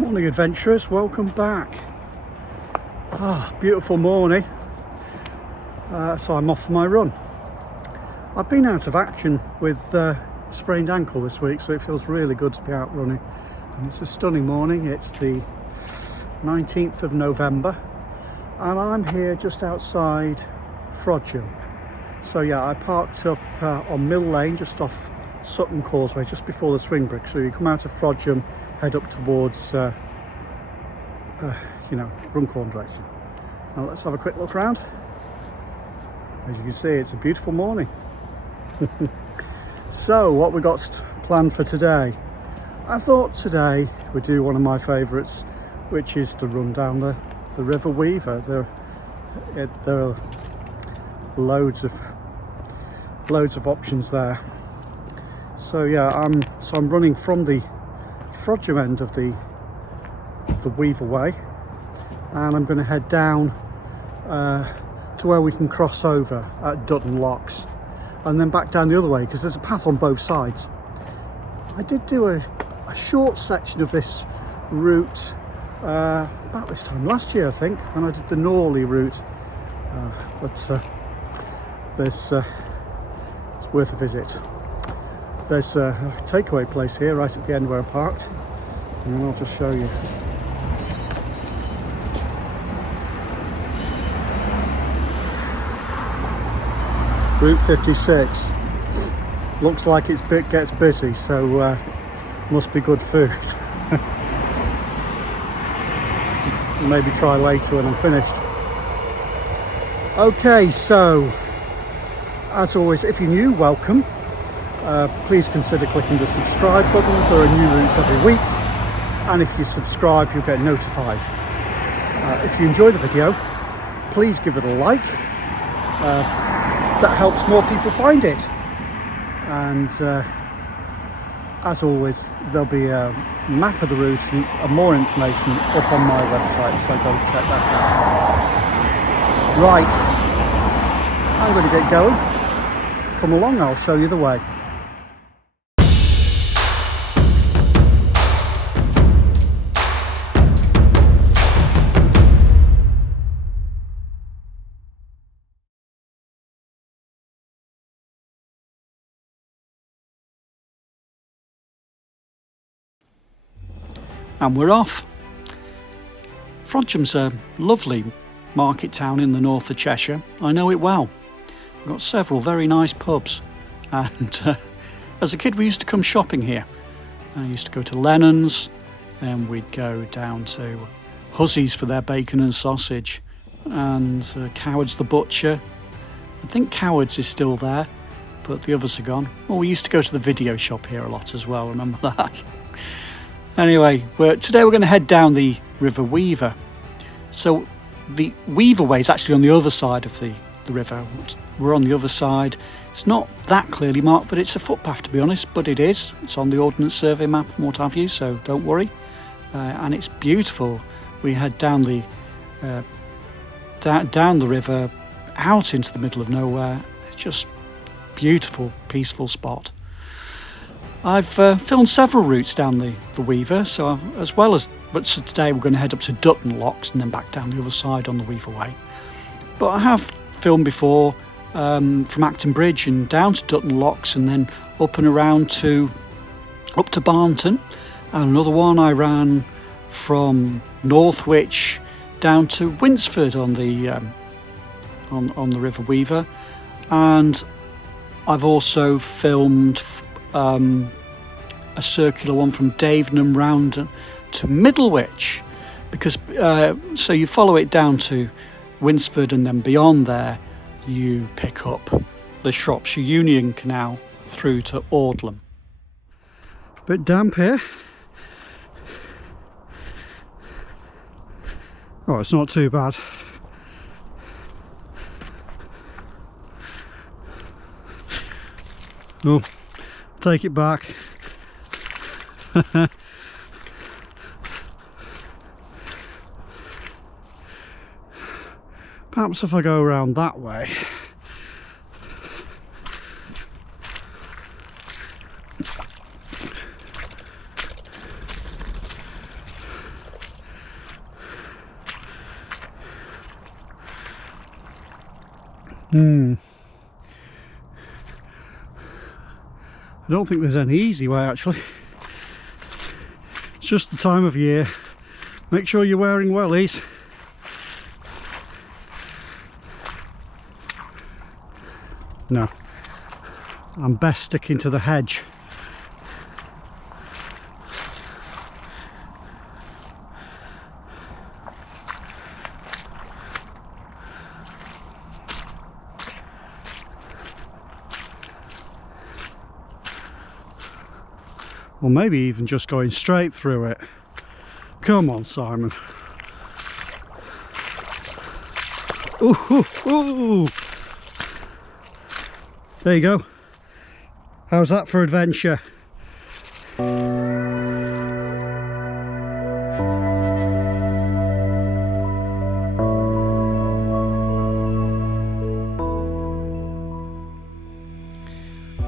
Morning adventurers, welcome back. Beautiful morning. So I'm off for my run. I've been out of action with sprained ankle this week, so it feels really good to be out running. And it's a stunning morning. It's the 19th of November and I'm here just outside Frodsham. So yeah, I parked up on Mill Lane just off Sutton Causeway, just before the swing bridge. So you come out of Frodsham, head up towards Runcorn direction. Now let's have a quick look around. As you can see, it's a beautiful morning. So what we got planned for today? I thought today we'd do one of my favourites, which is to run down the River Weaver. There are loads of options there. So yeah, I'm running from the Frodsham end of the Weaver Way, and I'm going to head down to where we can cross over at Dutton Locks, and then back down the other way, because there's a path on both sides. I did do a short section of this route about this time last year, I think, when I did the Norley route, but it's worth a visit. There's a takeaway place here right at the end where I parked, and I'll just show you. Route 56 looks like it gets busy, so must be good food. Maybe try later when I'm finished. Okay, so as always, if you're new, welcome. Please consider clicking the subscribe button. There are new routes every week, and if you subscribe you'll get notified. If you enjoy the video, please give it a like. That helps more people find it. And as always, there'll be a map of the route and more information up on my website, so go check that out. Right, I'm going to get going. Come along, I'll show you the way. And we're off. Frodsham's a lovely market town in the north of Cheshire. I know it well. We've got several very nice pubs, and as a kid we used to come shopping here. I used to go to Lennon's, and we'd go down to Hussey's for their bacon and sausage, and Coward's the Butcher. I think Coward's is still there, but the others are gone. Well, we used to go to the video shop here a lot as well, remember that? Anyway, today we're going to head down the River Weaver. So the Weaver Way is actually on the other side of the river. We're on the other side. It's not that clearly marked that it's a footpath, to be honest, but it is. It's on the Ordnance Survey map and what have you, so don't worry. And it's beautiful. We head down the down the river, out into the middle of nowhere. It's just beautiful, peaceful spot. I've filmed several routes down the Weaver, so but today we're going to head up to Dutton Locks and then back down the other side on the Weaver Way. But I have filmed before from Acton Bridge and down to Dutton Locks, and then up and around up to Barnton, and another one I ran from Northwich down to Winsford on the on the River Weaver, and I've also filmed a circular one from Davenham round to Middlewich, because so you follow it down to Winsford, and then beyond there you pick up the Shropshire Union Canal through to Audlem. Bit damp here. Oh, it's not too bad. Oh, take it back. Perhaps if I go around that way. I don't think there's any easy way actually. It's just the time of year. Make sure you're wearing wellies. No, I'm best sticking to the hedge. Or maybe even just going straight through it. Come on, Simon. Ooh, ooh, ooh. There you go. How's that for adventure?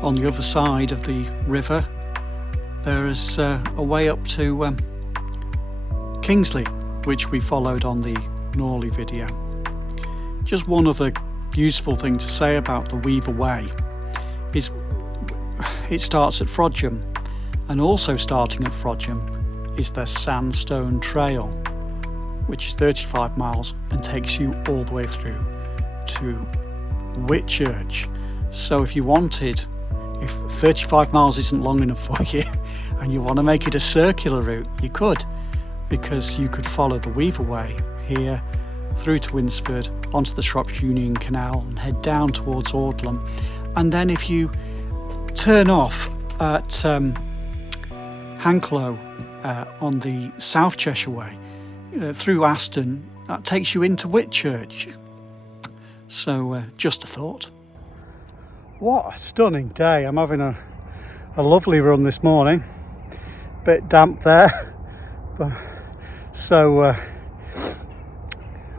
On the other side of the river, there is a way up to Kingsley, which we followed on the Norley video. Just one other useful thing to say about the Weaver Way is it starts at Frodsham, and also starting at Frodsham is the Sandstone Trail, which is 35 miles and takes you all the way through to Whitchurch. So if you wanted, if 35 miles isn't long enough for you and you want to make it a circular route, you could, because you could follow the Weaver Way here through to Winsford, onto the Shropshire Union Canal and head down towards Audlem. And then if you turn off at Hanklow on the South Cheshire Way through Aston, that takes you into Whitchurch. So just a thought. What a stunning day. I'm having a lovely run this morning. Bit damp there. But, so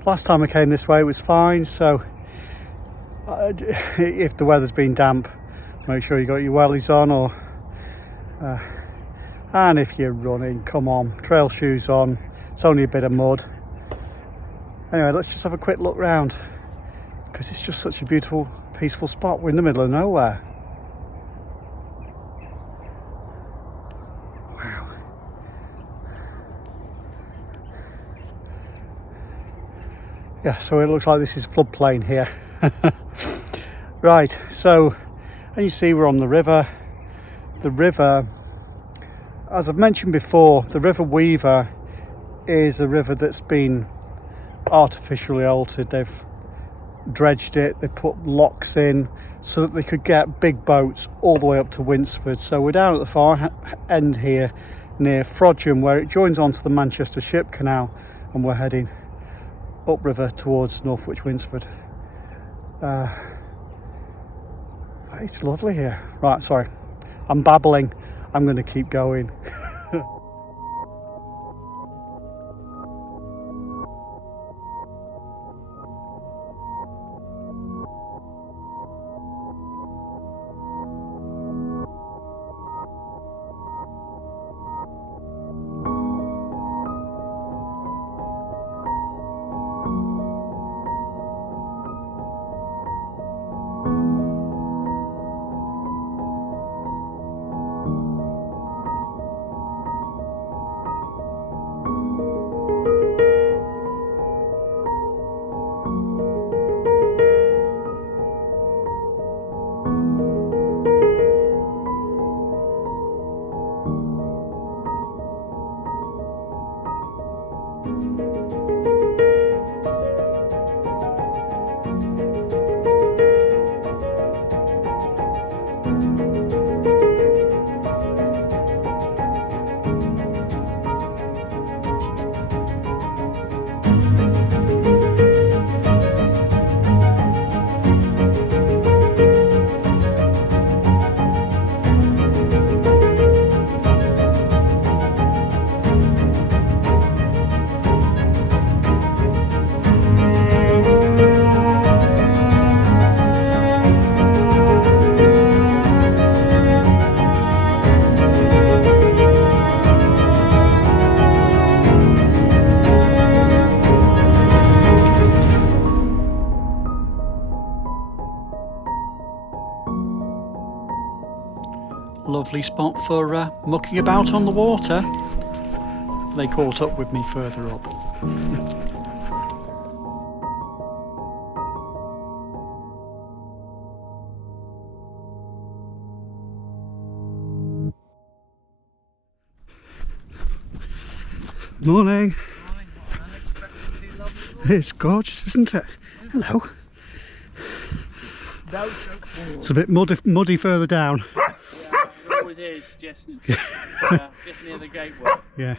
last time I came this way it was fine, so if the weather's been damp, make sure you got your wellies on, or and if you're running, come on, trail shoes on, it's only a bit of mud. Anyway, let's just have a quick look round, because it's just such a beautiful, peaceful spot. We're in the middle of nowhere. Wow. Yeah, so it looks like this is floodplain here. Right, so, and you see we're on the river. The river, as I've mentioned before, the River Weaver is a river that's been artificially altered. They've dredged it, they put locks in so that they could get big boats all the way up to Winsford. So we're down at the far end here near Frodsham, where it joins onto the Manchester Ship Canal, and we're heading upriver towards Northwich, Winsford. It's lovely here. Right, sorry, I'm babbling. I'm going to keep going. lovely spot for mucking about on the water. They caught up with me further up. Morning. It's gorgeous, isn't it? Hello. It's a bit muddy further down. Yeah, it always is, just near the gateway. Yeah.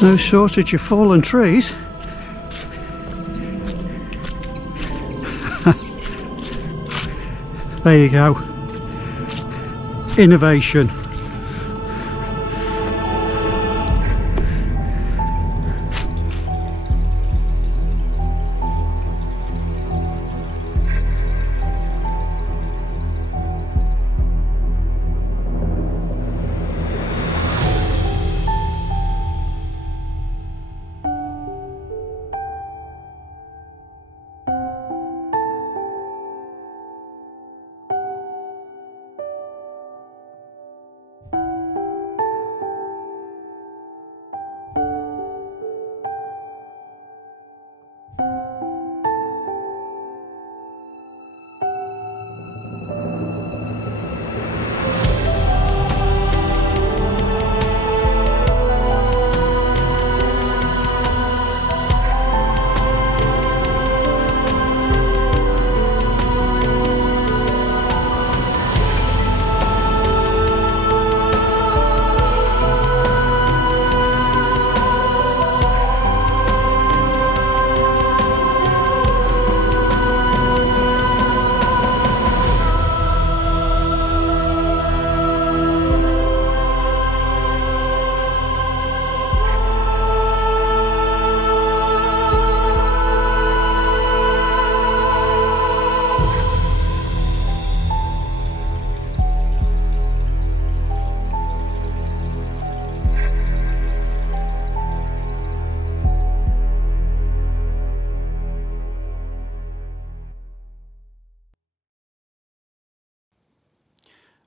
No shortage of fallen trees. There you go. Innovation.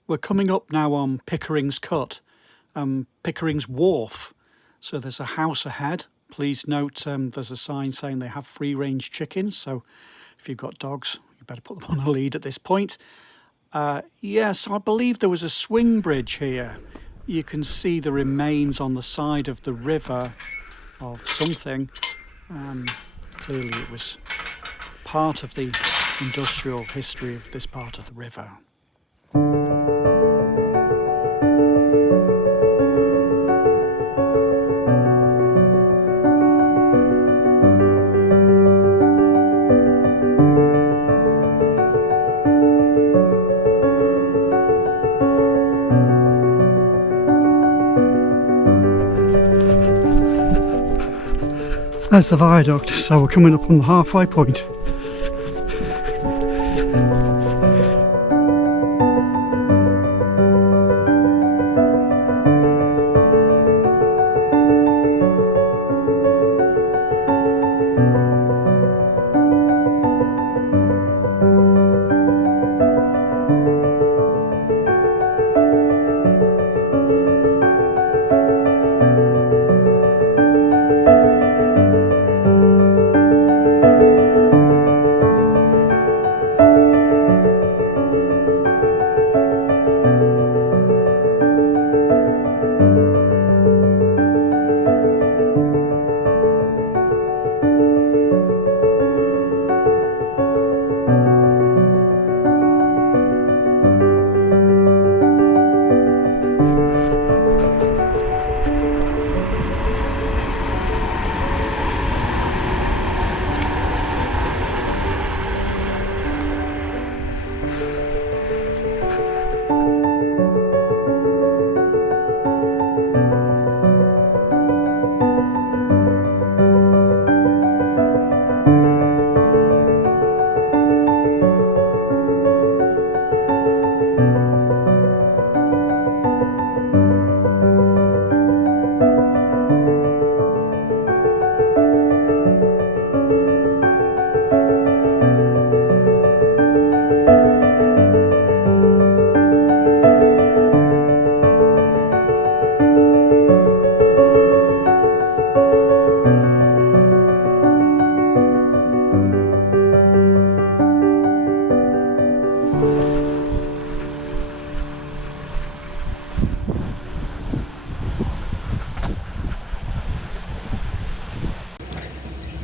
We're coming up now on Pickering's Cut, Pickering's Wharf. So there's a house ahead. Please note there's a sign saying they have free-range chickens, so if you've got dogs, you better put them on a lead at this point. Yes, I believe there was a swing bridge here. You can see the remains on the side of the river of something. Clearly it was part of the industrial history of this part of the river. There's the viaduct, so we're coming up on the halfway point.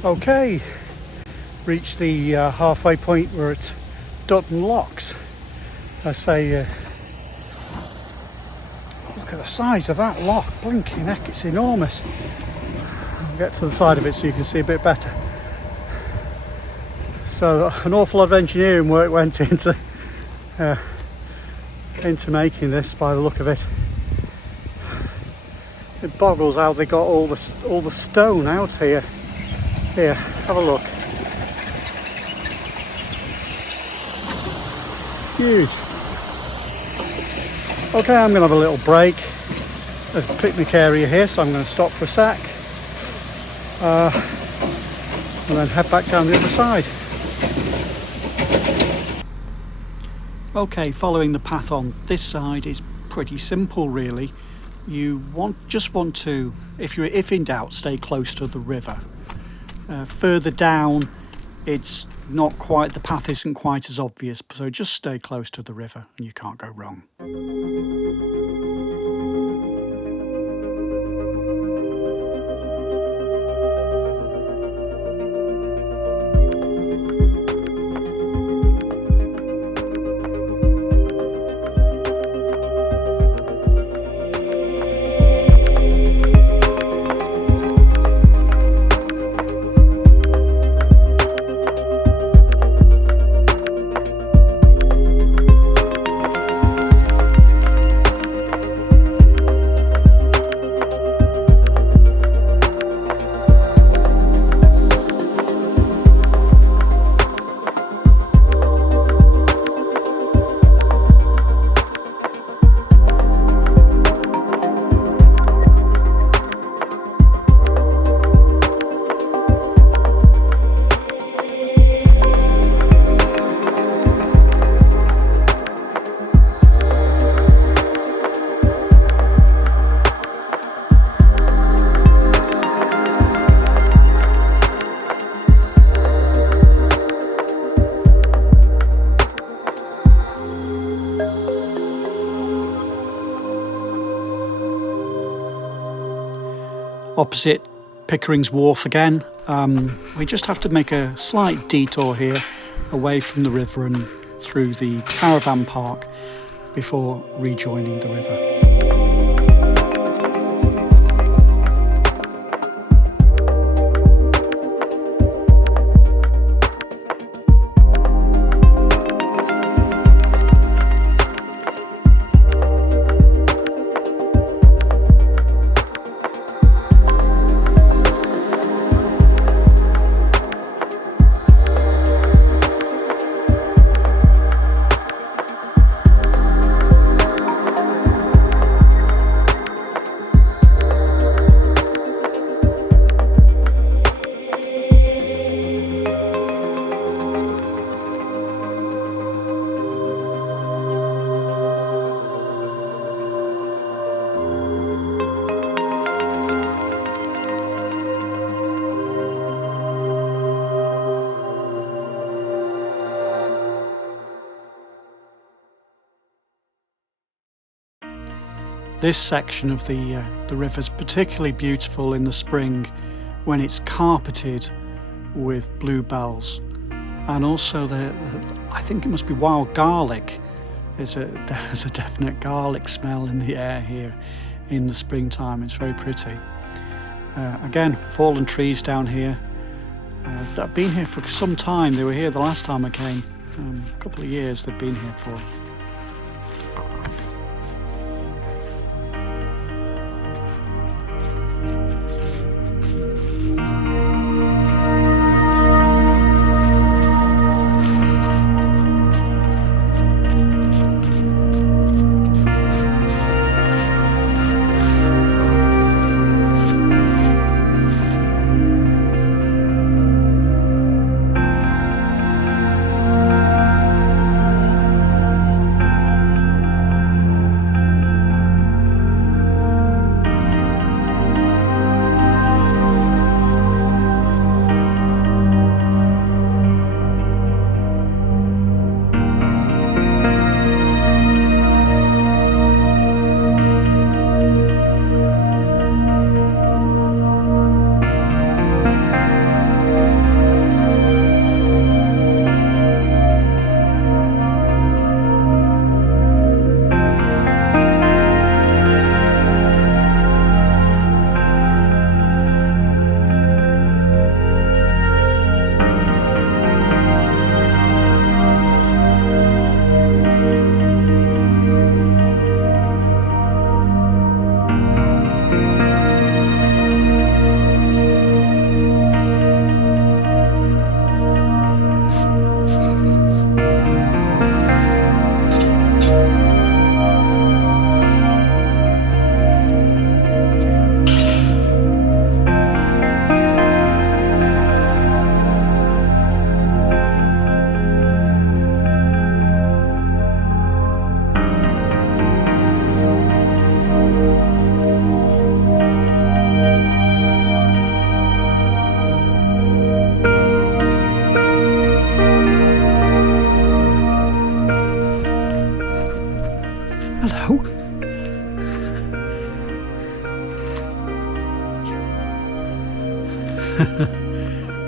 Okay, reached the halfway point. We're at Dutton Locks. I say, look at the size of that lock, blinking heck, it's enormous. I'll get to the side of it so you can see a bit better. So an awful lot of engineering work went into making this, by the look of it. It boggles how they got all the stone out here. Here, have a look. Huge. Okay, I'm going to have a little break. There's a picnic area here, so I'm going to stop for a sec. And then head back down the other side. Okay, following the path on this side is pretty simple really. You just want to, if in doubt, stay close to the river. Further down, it's not quite, the path isn't quite as obvious, so just stay close to the river and you can't go wrong. Opposite Pickering's Wharf again. We just have to make a slight detour here away from the river and through the caravan park before rejoining the river. This section of the river is particularly beautiful in the spring when it's carpeted with bluebells, and also I think it must be wild garlic. There's a definite garlic smell in the air here in the springtime. It's very pretty. Again, fallen trees down here that have been here for some time. They were here the last time I came, a couple of years they've been here for.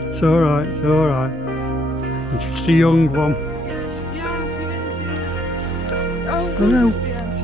It's alright, it's alright. I'm just a young one. Yes, yes, oh, Hello. yes.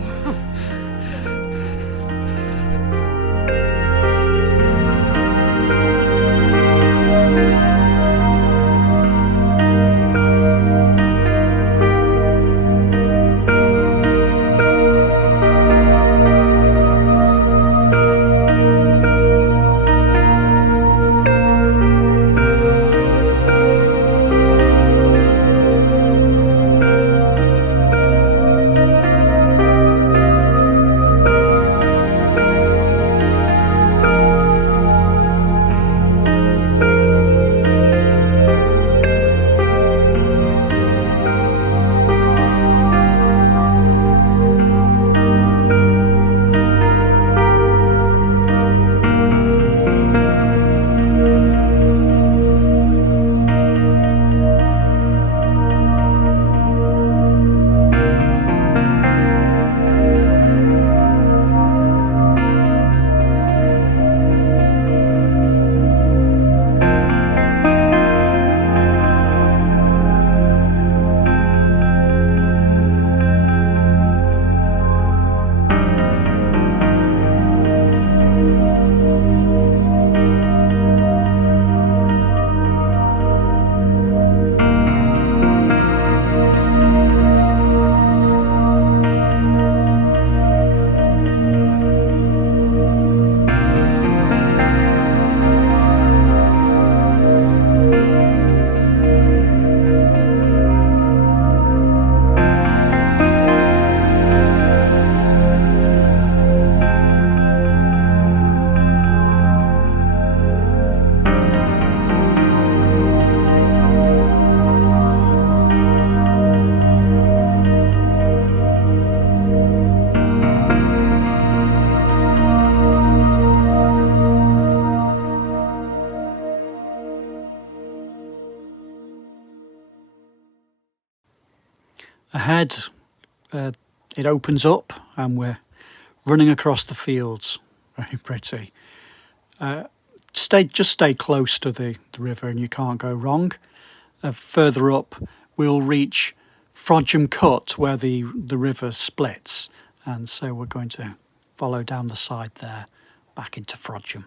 Ahead, it opens up and we're running across the fields. Very pretty. Just stay close to the river and you can't go wrong. Further up, we'll reach Frodsham Cut, where the river splits, and so we're going to follow down the side there, back into Frodsham.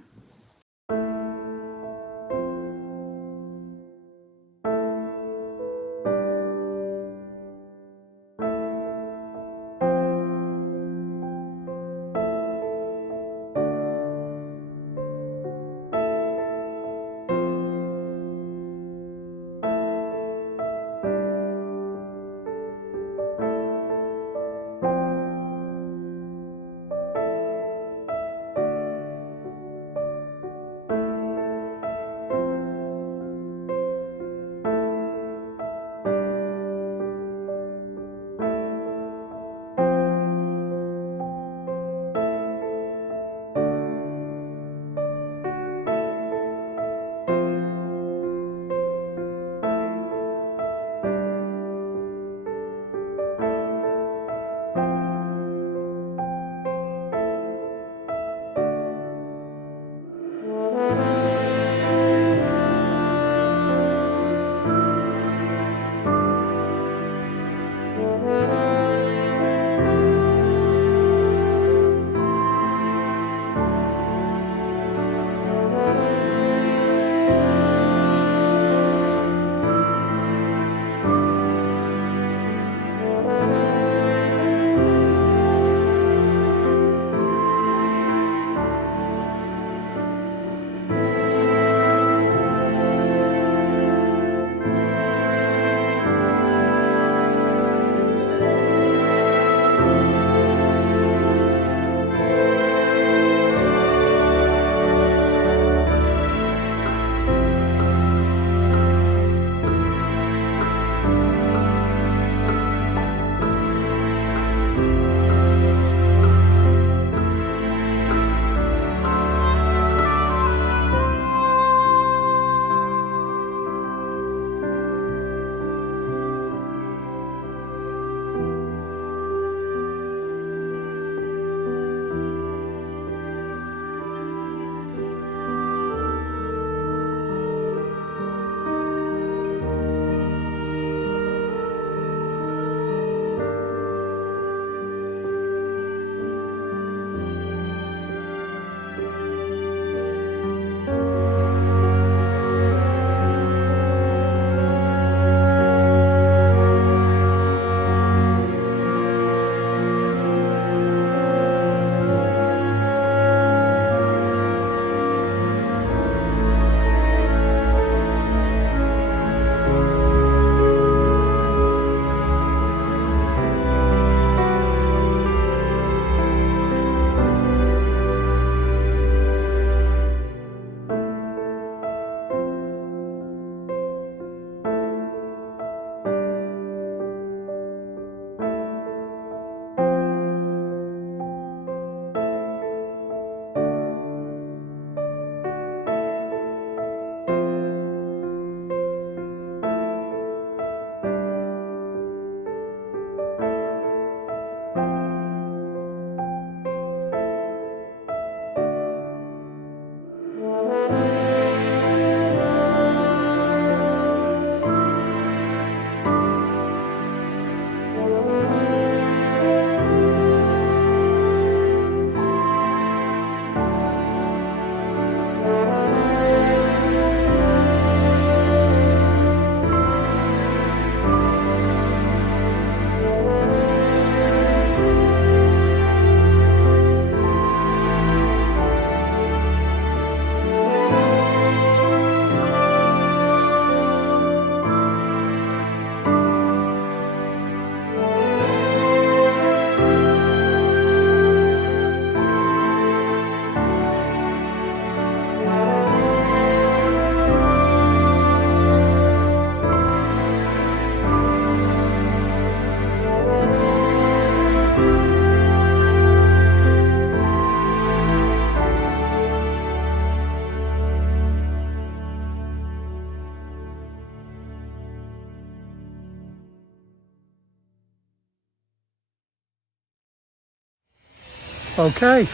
Okay,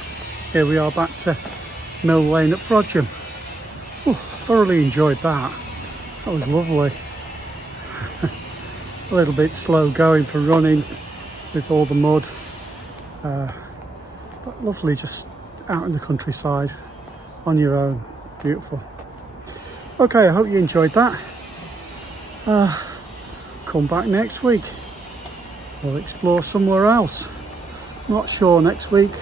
here we are back to Mill Lane at Frodsham. Oh, thoroughly enjoyed that. That was lovely. A little bit slow going for running with all the mud. But lovely, just out in the countryside on your own. Beautiful. Okay, I hope you enjoyed that. Come back next week. We'll explore somewhere else. Not sure next week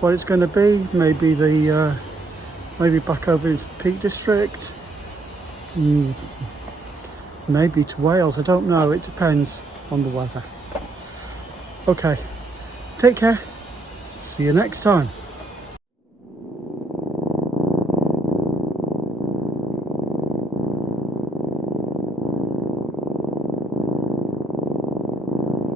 what it's going to be. Maybe maybe back over into the Peak District. Maybe to Wales. I don't know. It depends on the weather. Okay. Take care. See you next time.